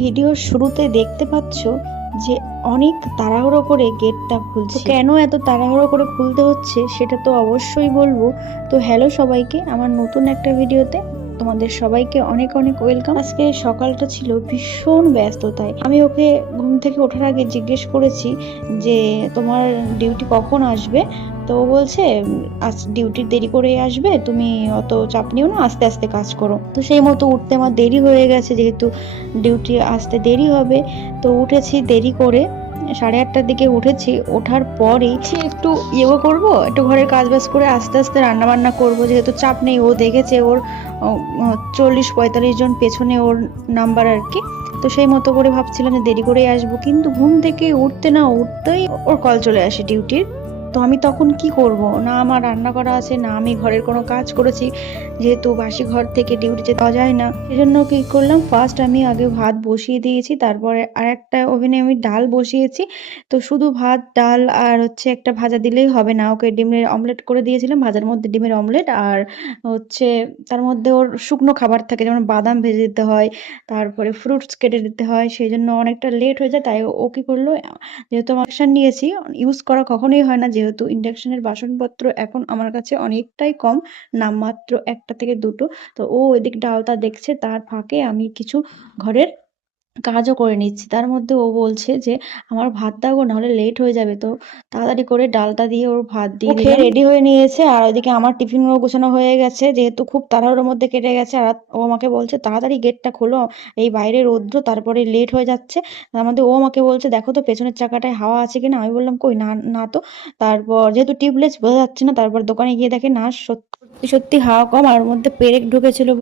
ভিডিওর শুরুতে দেখতে পাচ্ছ যে অনেক তাড়াহুড়ো করে গেটটা খুলছে। কেন এত তাড়াহুড়ো করে খুলতে হচ্ছে সেটা তো অবশ্যই বলবো। তো হ্যালো সবাইকে, আমার নতুন একটা ভিডিওতে তোমাদের সবাইকে অনেক অনেক ওয়েলকাম। আজকে সকালটা ছিল ভীষণ ব্যস্ততায়। আমি ওকে ঘুম থেকে ওঠার আগে জিজ্ঞেস করেছি যে তোমার ডিউটি কখন আসবে। তো ও বলছে আজ ডিউটির দেরি করে আসবে, তুমি অত চাপ নিও না, আস্তে আস্তে কাজ করো। তো সেই মতো উঠতে আমার দেরি হয়ে গেছে, যেহেতু ডিউটি আসতে দেরি হবে। তো উঠেছি দেরি করে, 8:30টার দিকে উঠেছি। ওঠার পরেই একটু ইয়োগা করবো, একটু ঘরের কাজ বাজ করে আস্তে আস্তে রান্না বান্না করবো, যেহেতু চাপ নেই। ও দেখেছে ওর 40-45 জন পেছনে ওর নাম্বার আর কি। তো সেই মতো করে ভাবছিলাম যে দেরি করেই আসবো, কিন্তু ঘুম থেকে উঠতে না উঠতেই ওর কল চলে আসে ডিউটির। তো আমি তখন কি করব? না আমার রান্না করা আছে, না আমি ঘরের কোনো কাজ করেছি, যেহেতু বাসি ঘর থেকে ডিউটিতে যাওয়া যায় না। সেজন্য কি করলাম, ফার্স্ট আমি আগে ভাত বসিয়ে দিয়েছি, তারপরে আর একটা ওভেনে আমি ডাল বসিয়েছি। তো শুধু ভাত ডাল আর হচ্ছে একটা ভাজা দিলেই হবে না, ওকে ডিমের অমলেট করে দিয়েছিলাম, ভাজার মধ্যে ডিমের অমলেট। আর হচ্ছে তার মধ্যে ওর শুকনো খাবার থাকে, যেমন বাদাম ভেজে দিতে হয়, তারপরে ফ্রুটস কেটে দিতে হয়। সেই জন্য অনেকটা লেট হয়ে যায়। তাই ও কি করলো, যেহেতু আমি ইন্ডাকশন নিয়েছি, ইউজ করা কখনোই হয় না, যেহেতু ইন্ডাকশনের বাসনপত্র এখন আমার কাছে অনেকটাই কম, নামমাত্র একটা থেকে দুটো। তো ও এদিক ডালটা দেখছে, তার ফাঁকে আমি কিছু ঘরের কাজও করে নিচ্ছি। তার মধ্যে ও বলছে যে আমার ভাত দাও গো, নাহলে লেট হয়ে যাবে। তো তাড়াতাড়ি করে ডালটা দিয়ে ওর ভাত দিয়ে খেয়ে রেডি হয়ে নিয়েছে। আর ওইদিকে আমার টিফিনও গোছানো হয়ে গেছে, যেহেতু খুব তাড়াহুড়োর মধ্যে কেটে গেছে। আর ও আমাকে বলছে তাড়াতাড়ি গেটটা খোলো, এই বাইরে রৌদ্র, তারপরে লেট হয়ে যাচ্ছে। তার মধ্যে ও আমাকে বলছে দেখো তো পেছনের চাকাটায় হাওয়া আছে কিনা। আমি বললাম কই, না না তো। তারপর যেহেতু টিউবলেস বোঝা যাচ্ছে না, তারপর দোকানে গিয়ে দেখে না, সত্যি সত্যি হাওয়া কম, আর ওর মধ্যে পেরেক ঢুকেছিল।